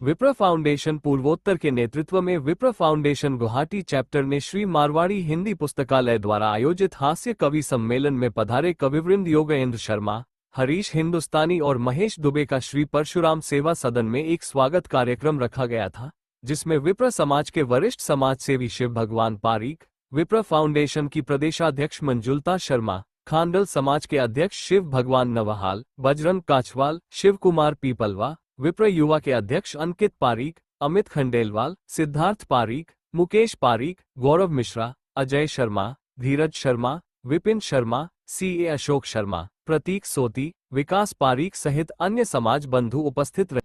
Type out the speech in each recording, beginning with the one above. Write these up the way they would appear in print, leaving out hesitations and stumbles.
विप्र फाउंडेशन पूर्वोत्तर के नेतृत्व में विप्र फाउंडेशन गुवाहाटी चैप्टर ने श्री मारवाड़ी हिंदी पुस्तकालय द्वारा आयोजित हास्य कवि सम्मेलन में पधारे कविवृंद योगेंद्र शर्मा, हरीश हिंदुस्तानी और महेश दुबे का श्री परशुराम सेवा सदन में एक स्वागत कार्यक्रम रखा गया था, जिसमें विप्र समाज के वरिष्ठ समाज सेवी शिव भगवान पारीक, विप्र फाउंडेशन की प्रदेशाध्यक्ष मंजुलता शर्मा, खांडल समाज के अध्यक्ष शिव भगवान नवहाल, बजरंग काछवाल, शिव कुमार पीपलवा, विप्र युवा के अध्यक्ष अंकित पारीक, अमित खंडेलवाल, सिद्धार्थ पारीक, मुकेश पारीक, गौरव मिश्रा, अजय शर्मा, धीरज शर्मा, विपिन शर्मा, सीए अशोक शर्मा, प्रतीक सोती, विकास पारीक सहित अन्य समाज बंधु उपस्थित रहे।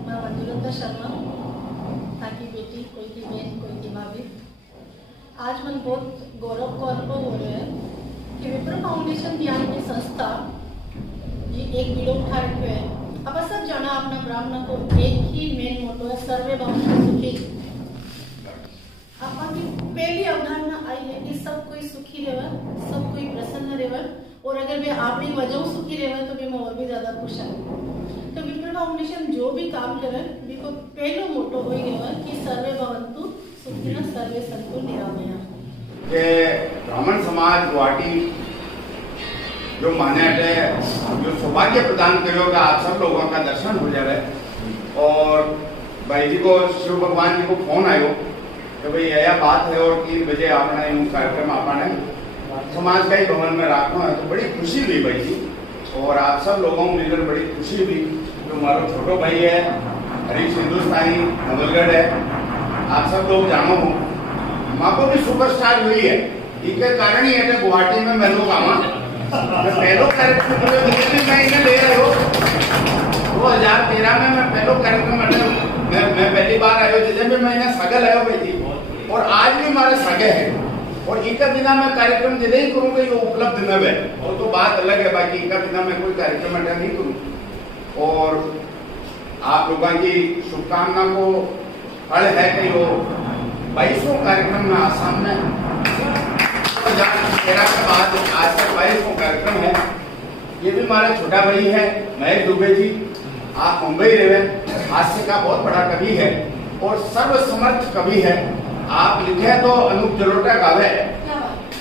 मैं मंजुलता शर्मा, ताकि बेटी कोई की बहन कोई की माँ भी। आज मन बहुत गौरव को अनुभव हो रहा है कि विप्र फाउंडेशन ज्ञान की संस्था ये एक वीडियो उठा रखे है। अब सब जाना अपना ब्राह्मण को एक ही मेन मोटो है, सर्वे भवन्तु सुखी। अपन की पहली अवधारणा आई है कि सब कोई सुखी रहे, सब कोई प्रसन्न रहे, और अगर वे आप भी वजह सुखी रहे तो भी मैं और भी ज्यादा खुश है। तो विप्र फाउंडेशन जो भी काम करे भी को पहलो मोटो हो गया कि सर्वे भवन्तु सुखिनः सर्वे सन्तु निरामया। ब्राह्मण समाज गुवाहाटी जो माने है, जो सौभाग्य प्रदान करोगे आप सब लोगों का दर्शन हो जाए। और भाई जी को शिव भगवान जी को फोन आयो कि भाई यह बात है और 3 बजे आपने यूं कार्यक्रम आपने समाज का ही भवन में रखना है, तो बड़ी खुशी हुई भाई जी। और आप सब लोगों को मिलकर बड़ी खुशी हुई। जो हमारा छोटो भाई है हरीश हिंदुस्तानी नवलगढ़ है, आप सब लोग जानो हो, माँ को भी सुपरस्टार हुई है। इसके कारण ही है गुवाहाटी में मैं लोग आवा पहलो कार्यक्रम मैं ले रहे हो 2013 में मैं पहलो कार्यक्रम मैं पहली बार आयो जिसमें मैंने सगल आयो भाई थी, और आज भी हमारे सगे है। और इनका बिना मैं कार्यक्रम जिले ही करूंगा ये उपलब्ध न है, और तो बात अलग है, बाकी इनका बिना मैं कोई कार्यक्रम अटेंड नहीं करूँ। और आप लोगों की शुभकामना को फल है कि वो 22वां कार्यक्रम में आसाम में 2013 के बाद आज तक 22वां कार्यक्रम है। ये भी हमारा छोटा भाई है महेश दुबे जी, आप मुंबई रहे, हास्य का बहुत बड़ा कवि है और सर्वसमर्थ कवि है। आप लिखे तो अनूप जलोटा गावे,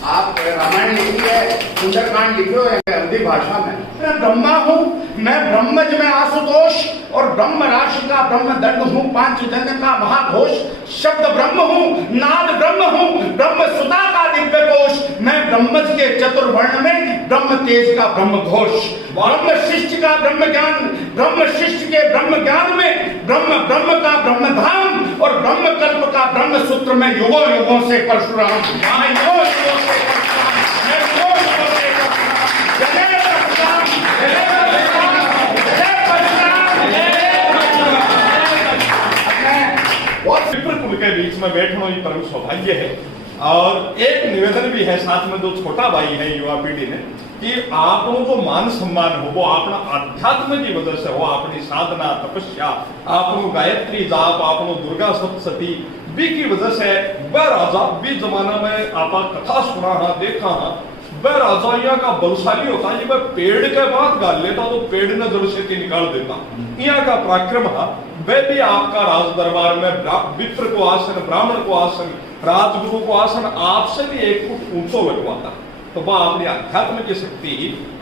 आप रामायण लिखी है, सुंदरकांड लिखे हो हिंदी भाषा में। मैं ब्रह्मा हूँ, मैं ब्रह्मज में आशुतोष और ब्रह्म राशि का ब्रह्म दंड हूँ, 5 जन्म का महाघोष। शब्द ब्रह्म हूँ, नाद ब्रह्म हूँ, ब्रह्म सुधा का दिव्य कोश। मैं ब्रह्मज के चतुर्वर्ण में ब्रह्म तेज का ब्रह्म घोष। ब्रह्म शिष्ट का ब्रह्म ज्ञान, ब्रह्म शिष्ट के ब्रह्म ज्ञान में ब्रह्म ब्रह्म का ब्रह्म धाम और ब्रह्म कल्प का ब्रह्म सूत्र में युगों युगों से परशुराम। विप्र कुल के बीच में बैठना ही परम सौभाग्य है। और एक निवेदन भी है साथ में, जो छोटा भाई है युवा पीढ़ी ने, कि आपको जो मान सम्मान हो वो अपना अध्यात्म की वजह से हो, अपनी साधना तपस्या, आपको गायत्री जाप, आपको दुर्गा सप्तशती भी की वजह से वह राजा भी जमाना में आप कथा सुना हा देखा हा, वह राजा यहाँ का बलशाली होता है। वह पेड़ के बाद गाल लेता तो पेड़ ने जड़ से निकाल देता। यहाँ का पराक्रम था, वह भी आपका राज दरबार में विप्र को आसन, ब्राह्मण को आसन, राजगुरु को आसन आपसे भी 1 फुट ऊंचो लगवाता। तो वह अपनी अध्यात्म की शक्ति,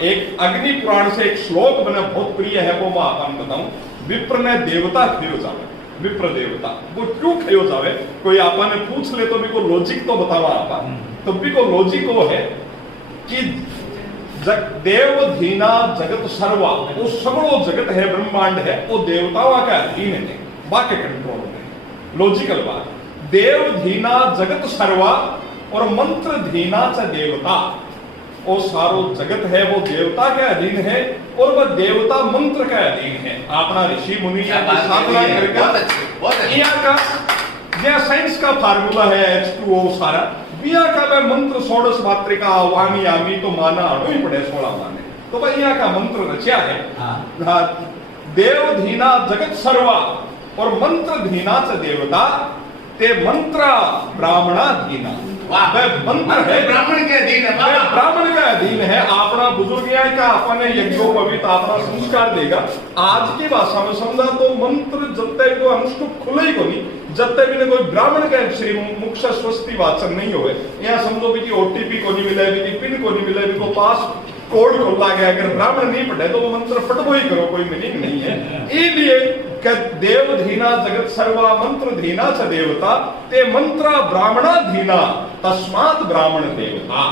एक अग्नि पुराण से एक श्लोक बना बहुत प्रिय है, वो मैं आपको बताऊं। विप्र ने देवता खयो जावे, विप्र देवता वो क्यों खयो जावे, कोई आपने पूछ ले तो भी को लॉजिक तो बतावा आपा। तो भी को लॉजिक वो है कि देव धीना जगत सर्वा, वो सगड़ो जगत है, ब्रह्मांड है, वो देवताओं का अधीन है, बाकी कंट्रोल में। लॉजिकल बात, देव धीना जगत सर्वा और मंत्र धीना च देवता, वो सारो जगत है वो देवता के अधीन है और वह देवता मंत्र के अधीन है। अपना ऋषि मुनि साधना करके यहाँ का यह साइंस का फार्मूला है H2O सारा बिया का वह मंत्र 16 मात्रिका वाणी आमी तो माना अणु ही पड़े 16 माने। तो भाई यहाँ का मंत्र रचा है देव धीना जगत सर्वा और मंत्र धीना च देवता ते मंत्र ब्राह्मणा धीना। वाह। वह मंत्र है, ब्राह्मण के अधीन है। वह ब्राह्मण का अधीन है। अपना बुजुर्ग का अपने यज्ञोपवीत अपना संस्कार देगा। आज की भाषा में समझा तो मंत्र जब तक को अनुष्ठुप खुले ही को नहीं, जब तक भी कोई ब्राह्मण का श्री मुख से स्वस्ति वाचन नहीं हुए। यहाँ समझो भी कि ओटीपी को नहीं मिले, भी कि पिन को नहीं मिले, भी को पास कोड खोला गया, अगर ब्राह्मण नहीं पढ़े तो वो मंत्र फटबो ही करो, कोई मीनिंग नहीं है। इसलिए देव धीना जगत सर्वा मंत्र धीना च देवता ते मंत्रा ब्राह्मणा धीना तस्मात ब्राह्मण देवता।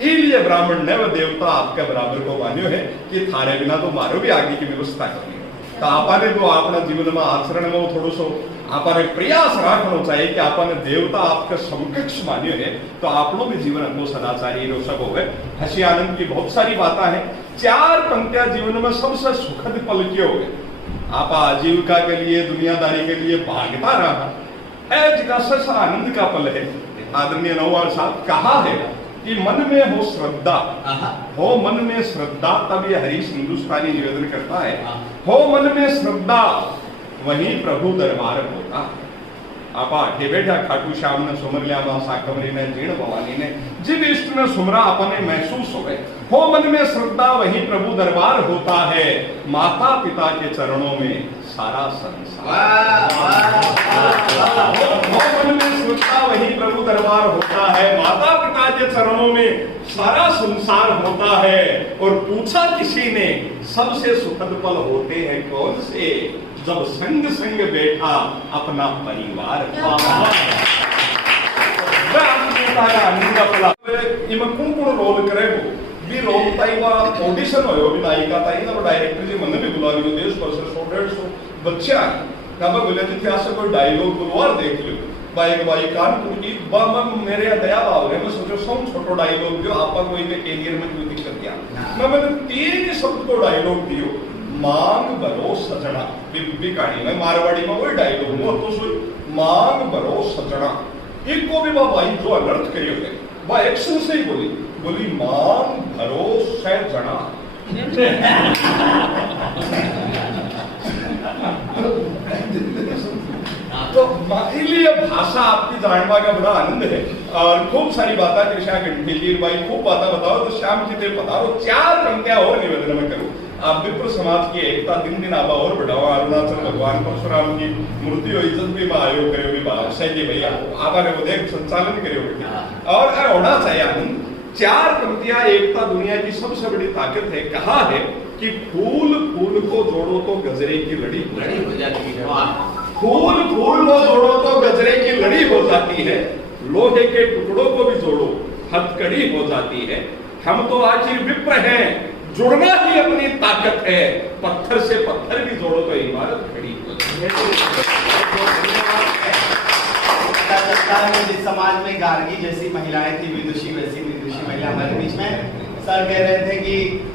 इसलिए ब्राह्मण ने वह देवता आपके बराबर को मान्यो है कि थारे बिना तो मारो भी आगे की व्यवस्था करनी है। तो आपने तो अपना जीवन में आचरण में थोड़ा सो आपने प्रयास रखना चाहिए कि आपने देवता आपका समकक्ष मान्यो है, तो आपनो भी जीवन को सदाचारी रोषक हो गए। हंसी आनंद की बहुत सारी बातें हैं। 4 पंक्तियां जीवन में सबसे सुखद पल के हो गए। आप आजीविका के लिए, दुनियादारी के लिए भागता रहा जिज्ञासा आनंद का पल है। आदरणीय नौवार साहब कहा है कि मन में हो श्रद्धा, हो मन में श्रद्धा, तब ये हरीश हिंदुस्तानी निवेदन करता है, हो मन में श्रद्धा वही प्रभु दरबार होता। आप आठे बैठा खाटू श्याम ने सुमर लिया, साकमरी ने, जीण भवानी ने, जिब इष्ट ने सुमरा अपने महसूस हो गए। हो मन में श्रद्धा वही प्रभु दरबार होता है, माता पिता के चरणों में सारा संसार। हो मन में श्रद्धा वही प्रभु दरबार होता है, माता पिता के चरणों में सारा संसार होता है। और पूछा किसी ने सबसे सुखद पल होते हैं कौन से, जब संग संग बैठा अपना परिवार रोल करे वो भी रोल ताई वो ऑडिशन हो भी नायिका ताई ना डायरेक्टर जी मन भी बुला लियो देश पर से 100-150 बच्चा कब बोले थे ऐसे कोई डायलॉग बुलवार देख लियो बाई कानपुर की मेरे दया भाव है। मैं सोचो सब छोटो डायलॉग जो आपका कोई के कैरियर में कोई दिक्कत दिया मैंने 3 शब्द को डायलॉग दियो, मांग भरो सजना। भी कहानी में मारवाड़ी में वही डायलॉग वो तो सोई मांग भरो सजना। एक को भी भाई जो अनर्थ करियो है वह एक्शन से ही बोली मांग भरो सजना। तो इसलिए भाषा आपकी जानवा का बड़ा आनंद है और खूब सारी बातें कृष्णा गंभीर भाई खूब बातें बताओ। तो श्याम जी बताओ 4 पंक्तियां और निवेदन में करूं। आप विप्र समाज की एकता दिन दिन आबा और बढ़ावा। अरुणाचल भगवान परशुराम की मूर्ति हो इज्जत भी आयोग करो भी बादशाह जी भैया आबा ने वो देख संचालन करो और होना चाहिए आनंद। 4 पंक्तियां एकता दुनिया की सबसे बड़ी ताकत है। कहा है कि फूल फूल को जोड़ो तो गजरे की लड़ी हो जाती है। फूल फूल को जोड़ो तो गजरे की लड़ी हो जाती है, लोहे के टुकड़ों को भी जोड़ो हथकड़ी हो जाती है। हम तो आखिर विप्र हैं, जुड़ना ही अपनी ताकत है, पत्थर से पत्थर भी जोड़ो तो इमारत खड़ी हो जाती है। जिस समाज में गार्गी जैसी महिलाएं थी, विदुषी वैसी विदुषी महिला हमारे बीच में। सर कह रहे थे कि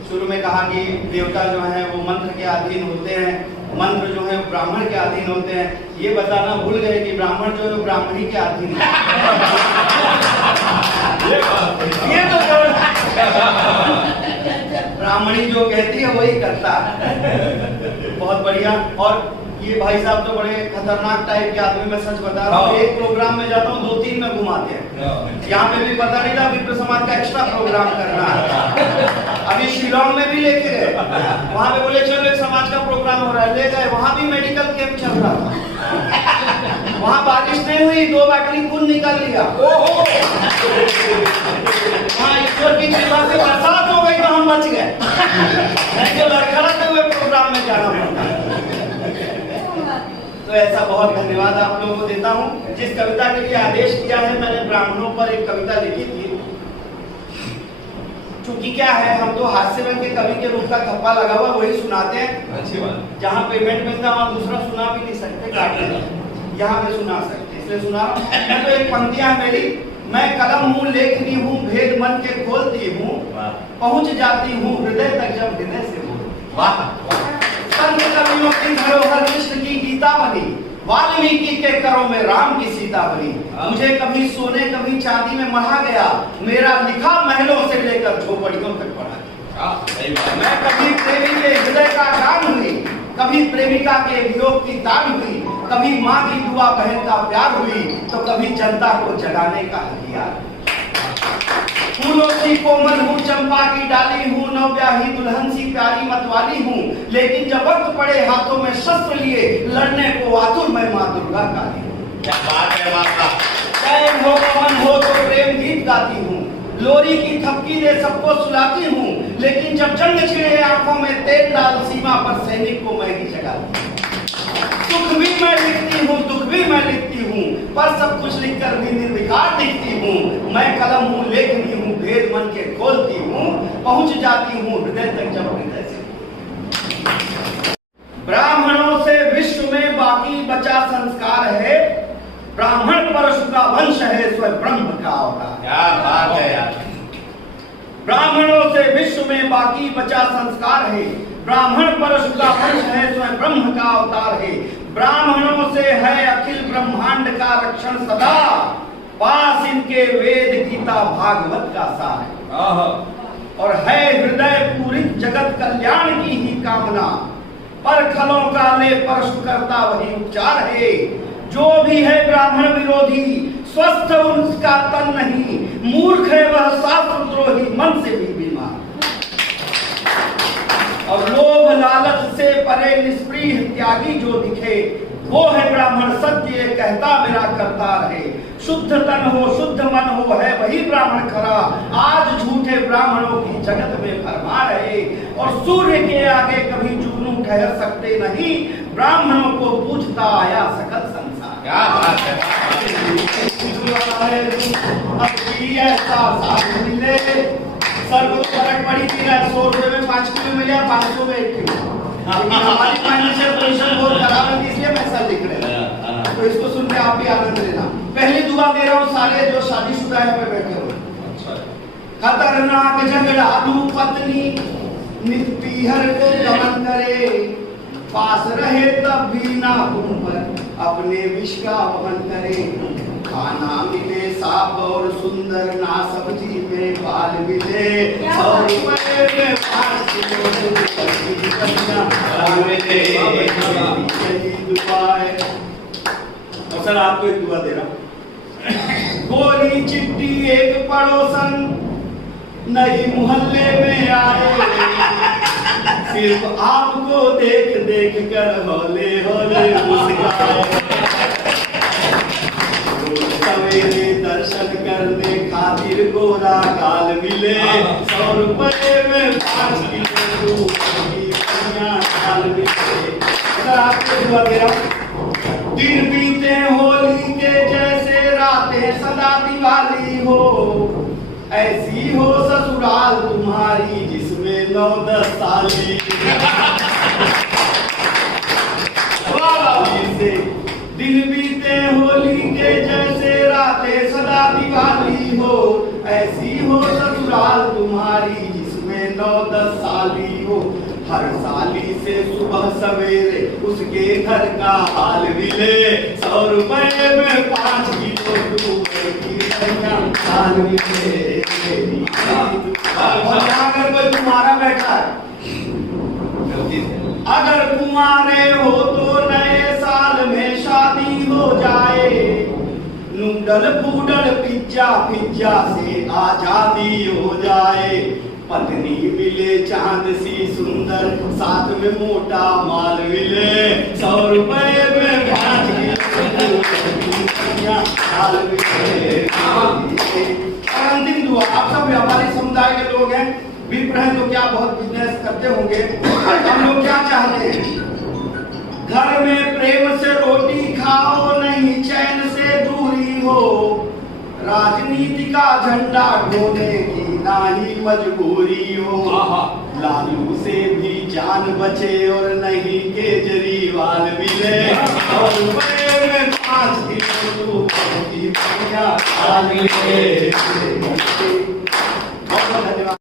शुरू में कहा कि देवता जो है वो मंत्र के अधीन होते हैं, मंत्र जो है ब्राह्मण के अधीन होते हैं। ये बताना भूल गए कि ब्राह्मण जो है ब्राह्मणी के अधीन है। ये तो ब्राह्मणी जो कहती है वही करता है। बहुत बढ़िया। और ये भाई साहब तो बड़े खतरनाक टाइप के आदमी, मैं सच बता रहा हूँ। एक प्रोग्राम में जाता हूँ 2-3 में घुमाते हैं। यहाँ पे भी पता नहीं था विप्र समाज का एक्स्ट्रा प्रोग्राम करना है। अभी शिलोंग में भी लेके गए, वहां पे बोले चलो एक समाज का प्रोग्राम हो रहा है, ले गए। वहां भी मेडिकल कैंप चल रहा था। वहां बारिश नहीं हुई, 2 बाटली खून निकल लिया। वहां ईश्वर की कृपा से बरसात हो गई तो हम बच गए, नहीं तो लड़खड़ाते हुए प्रोग्राम में जाना पड़ता। तो ऐसा बहुत धन्यवाद आप लोगों को देता हूँ। जिस कविता के लिए आदेश किया है, मैंने ब्राह्मणों पर एक कविता लिखी थी। चूंकि क्या है, हम तो हास्य रंग के कवि के रूप का थप्पा लगा हुआ वही सुनाते हैं। अच्छी बात। जहाँ पेमेंट मिलता वहाँ दूसरा सुना भी नहीं सकते, काटते, यहाँ पे सुना सकते, इसलिए सुना। मैं तो एक पंक्तियां मेरी, मैं कलम हूँ, लेखनी हूँ, भेद मन के खोलती हूँ, पहुँच जाती हूँ हृदय तक जब हृदय से हूँ। वाह। संत कवियों की धरोहर कृष्ण की गीता बनी, वाल्मीकि के करों में राम की सीता बनी। मुझे कभी सोने कभी चांदी में मढ़ा गया, मेरा लिखा महलों से लेकर झोपड़ियों तक पढ़ा। मैं कभी प्रेमी के हृदय का गान हुई, कभी प्रेमिका के वियोग की दान हुई, कभी माँ की दुआ बहन का प्यार हुई तो कभी जनता को जगाने का हथियार। फूलों सी कोमल हूँ, चंपा की डाली हूँ, नवब्याही दुल्हन सी प्यारी मतवाली हूँ, लेकिन जब वक्त पड़े हाथों में शस्त्र लिए लड़ने को आतुर मैं माँ दुर्गा काली हूँ। क्या बात है माता। चैन हो पवन हो तो प्रेम गीत गाती हूँ, लोरी की थपकी दे सबको सुलाती हूँ, लेकिन जब जंग छिड़े आंखों में तेल डाल सीमा पर सैनिक को मैं ही जगाती हूँ। सुख भी मैं लिखती हूँ, दुख भी मैं लिखती हूँ, पर सब कुछ लिखकर भी निर्विकार दिखती हूँ। मैं कलम हूँ, लेखनी हूँ, भेद मन के खोलती हूँ, पहुंच जाती हूँ हृदय तक जब हृदय से। ब्राह्मणों से विश्व में बाकी बचा संस्कार है, ब्राह्मण परशु का वंश है, स्वयं ब्रह्म का अवतार। क्या बात है यार। ब्राह्मणों से विश्व में बाकी बचा संस्कार है, ब्राह्मण परशु का वंश है, स्वयं ब्रह्म का अवतार है। ब्राह्मणों से है अखिल ब्रह्मांड का रक्षण सदा, पास इनके वेद गीता भागवत का सार है। और है हृदय पूरित जगत कल्याण की ही कामना, पर खलों का ले परशु करता वही उपचार है। जो भी है ब्राह्मण विरोधी स्वस्थ उसका तन नहीं, मूर्ख है वह शास्त्र द्रोही मन से भी बीमार। और लोभ लालच से परे निष्प्रिय त्यागी जो दिखे, वो है ब्राह्मण सत्य ये कहता मेरा करतार है। शुद्ध तन हो शुद्ध मन हो है वही ब्राह्मण खरा, आज झूठे ब्राह्मणों की जगत में भरमार है। और सूर्य के आगे कभी जुगनू ठहर सकते नहीं, ब्राह्मणों को पूछता आया सकल संसार। क्या बात है। अब भी ऐसा साथ मिले, सर को फर्क पड़ी थी 100 रुपए में 5 किलो मिले, 500 में 1 किलो। हमारी फाइनेंशियल पोजीशन बहुत खराब है, इसलिए मैं ऐसा लिख रहे हैं। तो इसको सुन के आप भी आनंद लेना। पहली दुआ दे रहा हूँ सारे जो शादीशुदा है पे बैठे हो। खतरनाक झगड़ालू पत्नी नित पीहर को दमन करे, पास रहे तब भी ना तुम पर अपने विष का वहन करे। खाना मिले साफ और सुंदर, ना सब्जी में बाल मिले, 100 रुपए में 5 किलो मिले। दुआ है। और सर आपको एक दुआ दे रहा हूँ। गोरी चिट्ठी एक पड़ोसन नई मोहल्ले में आए, सिर्फ आपको देख देख कर होले होले मुस्काए। सवेरे दर्शन करने खातिर गोरा गाल मिले, 100 रुपए में 5 किलो दाल मिले। आपको दुआ दे रहा हूँ। दिन बीते होली के जैसे रातें सदा दिवाली हो, ऐसी हो ससुराल तुम्हारी जिसमें 9-10 साली। दिन बीते होली के जैसे रातें सदा दिवाली हो, ऐसी हो ससुराल तुम्हारी जिसमें 9-10 साली हो। हर साली से सुबह सवेरे उसके घर का हाल मिले, 100 रुपए में 5 किलो दूध की दाल मिले। और अगर कोई तुम्हारा बैठा है, अगर कुंवारे हो तो नए साल में शादी हो जाए, नूडल फूडल पिज्जा पिज्जा से आजादी हो जाए। पत्नी मिले चांद सी सुंदर, साथ में मोटा माल मिले, 100 रुपए में 5 किलो दाल मिले। और अंतिम दुआ, आप सब व्यापारी समुदाय के लोग हैं, विप्र हैं तो क्या बहुत बिजनेस करते होंगे। हम लोग क्या चाहते हैं, घर में प्रेम से रोटी खाओ, नहीं चैन से दूरी हो। राजनीति का झंडा ढोने की ना ही मजबूरी हो। लालू से भी जान बचे और नहीं केजरीवाल मिले, 100 रुपए में 5 किलो दाल मिले। बहुत धन्यवाद।